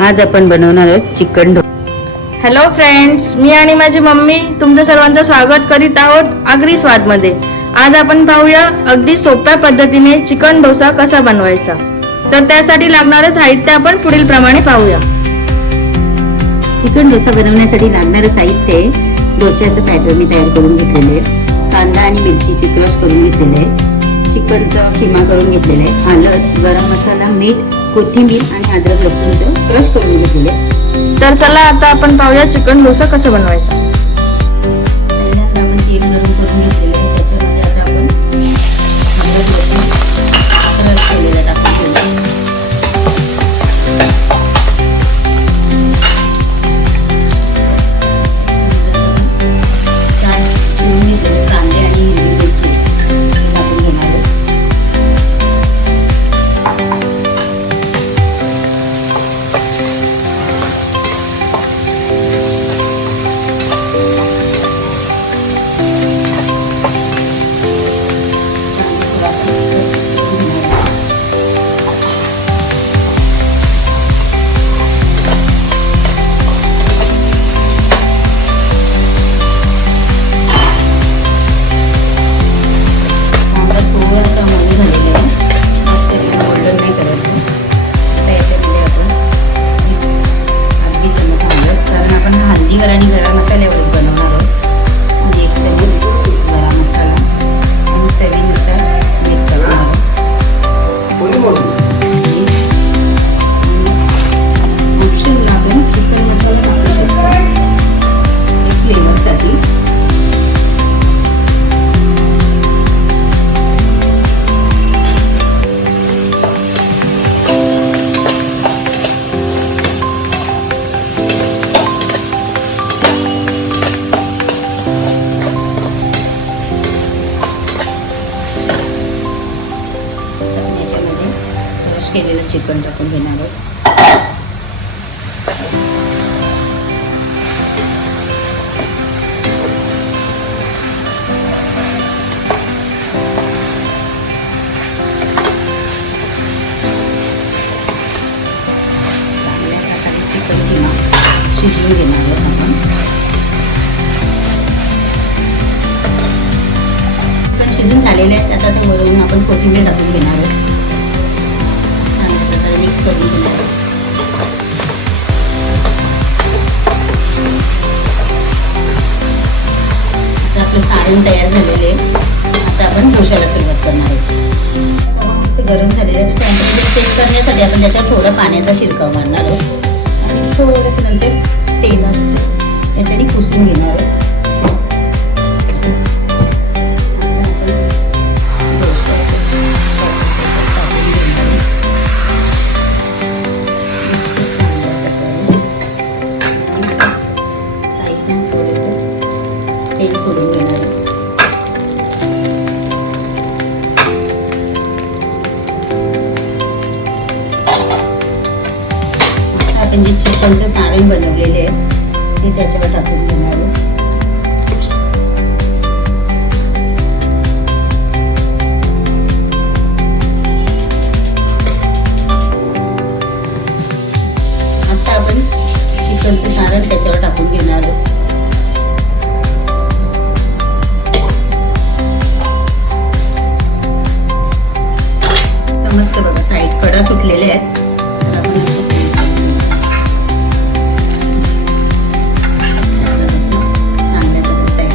आज आपण बनवणार आहोत चिकन डोसा। हॅलो फ्रेंड्स, मी आणि माझी मम्मी तुमचं सर्वांचं स्वागत करीत आहोत आगरी स्वाद मध्ये। आज आपण पाहूया अगदी सोप्या पद्धतीने चिकन डोसा कसा बनवायचा। तर त्यासाठी लागणारे साहित्य आपण पुढील प्रमाणे पाहूया। चिकन डोसा बनवण्यासाठी लागणारे साहित्य डोश्याचं बॅटर मी तयार करून घेतलेले आहे, कांदा आणि मिरचीची क्रश करून घेतलेले आहे, चिकनचं किमा करून घेतलेले आहे, हळद, गरम मसाला, मीठ, कोथिंबीर आणि अद्रक लसूणचं क्रश करून घेतलेले। तर चला आता आपण पाहूया चिकन डोसा कसा बनवायचा। पहिल्यांदा आपण तेल गरम करून घेतलेले आहे, त्याच्यामध्ये आता आपण अद्रक लसूण क्रश केलेलं टाकून घेऊ। कांदे आणि हिरवी मिरची टाकून घेणार आहोत। आणि गरम मसाल्यावरच बनवणार आहोत। आणि 1 चमच गरम मसाला आणि चवीनुसार मीठ टाकणार आहोत। ऑप्शनला आपण चिकन मसाला टाकू शकतो फ्लेवरसाठी। केलेलं चिकन टाकून घेणार आहोत। चिकन किमा शिजवून घेणार आहोत आपण। चिकन शिजून झालेले आहेत, आता ते वरून आपण कोथिंबीर टाकून घेणार आहोत। मिक्स करून घेणार आहोत। आता आपलं सारण तयार झालेले आहे। आता आपण डोशाला सुरुवात करणार आहोत। तवा मस्त गरम झालेला आहे, त्यानंतर चेक करण्यासाठी आपण त्याच्यावर थोडं पाण्याचा शिरकाव मारणार आहोत आणि थोडंसं नंतर तेलाचं याच्याने पुसून घेणार आहोत। तेल सोडून घेणार आहे। आपण जे चिकनचं सारण बनवलेले आहे ते त्याच्यावर टाकून घेणार आहे। आता आपण चिकनचं सारण त्याच्यावर टाकून घेणार आहोत। मस्त बघा साईड कडा सुटलेले आहेत। तर आपण असं चांगल्या प्रकारे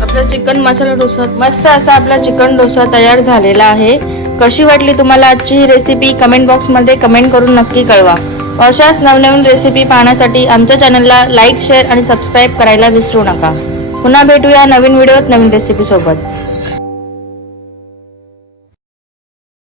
आपला चिकन मसाला डोसा मस्त असा आपला चिकन डोसा तयार झालेला आहे। कशी वाटली तुम्हाला आजची ही रेसिपी कमेंट बॉक्स मध्ये कमेंट करून नक्की कळवा। अशाच नवनवीन रेसिपी पाहण्यासाठी आमच्या चॅनलला लाईक, शेअर आणि सबस्क्राईब करायला विसरू नका। पुन्हा भेटूया नवीन व्हिडिओत नवीन रेसिपी सोबत।